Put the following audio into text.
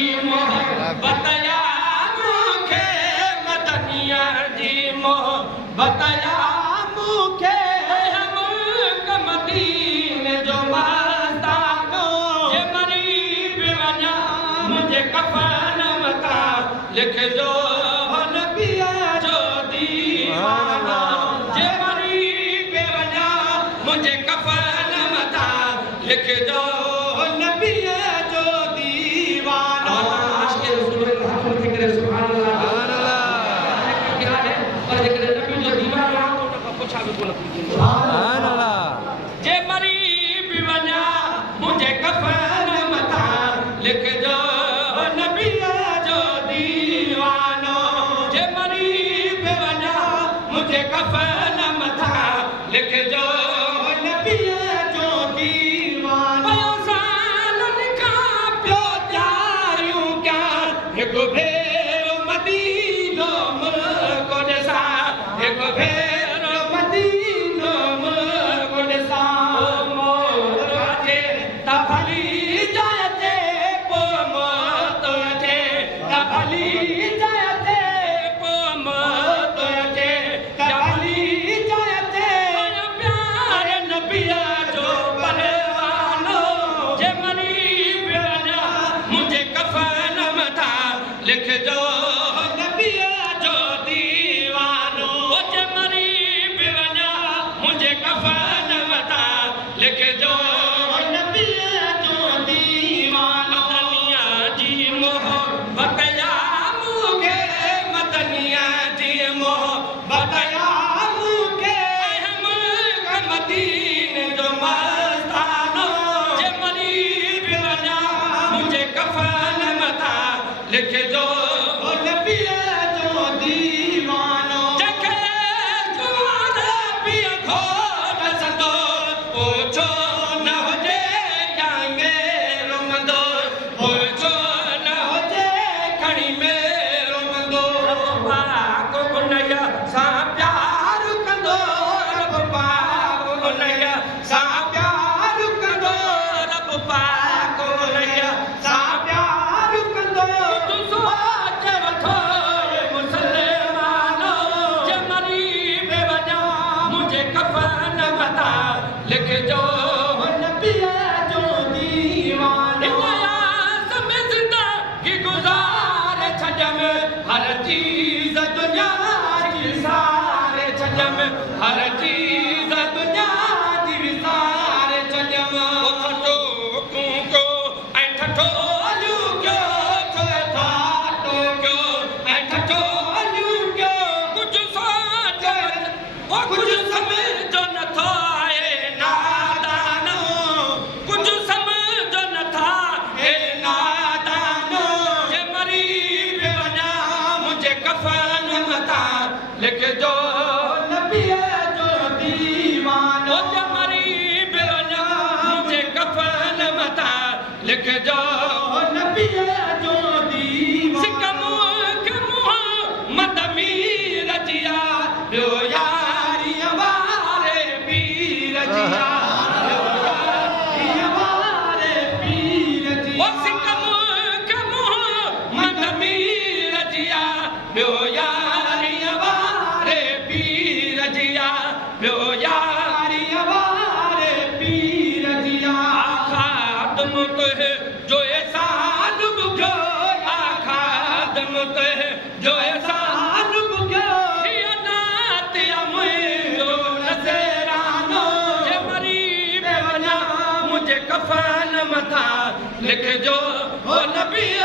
जी मोहब्बत या मूंखे मदनिया जी मोहब्बत या मूंखे मुल्क मदीने जो मस्तानो जे मरी बि वञा मुंहिंजे कफ़न मथां लिखजो नबीअ जो दीवानो जे मरी बि वञा मुंहिंजे कफ़न मथां लिखजो नबीअ जो दीवानो आशिक़ रसूल अल्लाह खे करे सुभान अल्लाह क्या है पर जेकॾहिं नबी जो दीवानो आहे त उन खां पुछा बि कोन थींदो सुभान अल्लाह जे मरी बि वञा मुंहिंजे कफ़न मथां लिखजो नबीअ जो दीवानो जे मरी बि वञा मुंहिंजे कफ़न मथां लिखजो नबीअ जो दीवानो सालनि खां पियो त्यारियूं कयां हिकु भेरो मदीनो मुल्क ॾिसां हिकु भेरो मदीनो मुल्क ॾिसां मोर अचे त भली जाइ ते पोइ मौत अचे त भली जाइ ते पोइ मौत अचे त भली जाइ ते प्यारे नबीअ जो परवानो जे मरी बि वञा मुंहिंजे कफ़न मथां लिखजो नबीअ जो दीवानो जे मरी बि वञा मुंहिंजे कफ़न मथां लिखजो नबीअ जो दीवानो मदनिया जी मोहब्बत या मूंखे मदनिया जी मोहब्बत या मूंखे मुल्क मदीने जो मस्तानो जे मरी बि वञा मुंहिंजे कफ़न मथां लिखजो नबीअ जो दीवानो जंहिंखे जुवान पीअ घोट सदो ओछो न हुजे जांगे रुमंदो ओछो न हुजे खणी में रुमंदो पाक उनया सां प्यार कंदो रब पाक उनया सां प्यार कंदो रब पाक उनया सां प्यार कंदो तूं सोच वठो मुसलमानो जे मरी बि वञा मुंहिंजे कफ़न मथां लिखजो नबीअ जो दीवानो में ज़िंदगी गुज़ारे छॾियमि हर चीज़ दुनिया जी विसारे छॾियमि हर चीज़ दुनिया जी विसारे छॾियमि खटो कूको ऐं ठठो लुकियो छोए ठाटो कयो ऐं ठठो लुकियो कुझु सोच कुझु सम्झो नथो आहे नादानो कुझु सम्झो नथा हे नादानो जे मरी बि वञा मुंहिंजे कफ़न मथां लिखजो नबीअ जो दीवानो जे मरी बि वञा मुंहिंजे कफ़न मथां लिखजो नबीअ जो दीवानो सिक मुंहुं मुहम्मद मीर जिया ॿियो यारीअ वारे पीर जिया ॿियो यारीअ वारे पीर जिया सिक मुंहुं मुहम्मद मीर जिया ॿियो यारीअ वारे पीर जिया ॿियो यारीअ वारे पीर जिया खादम तुहे जो एहसान बुघो खादम तुहे जो एहसान बुघो हीअ नात मुंहिंजो नज़रानो जे मरी बि वञा मुंहिंजे कफ़न मथां लिखजो नबीअ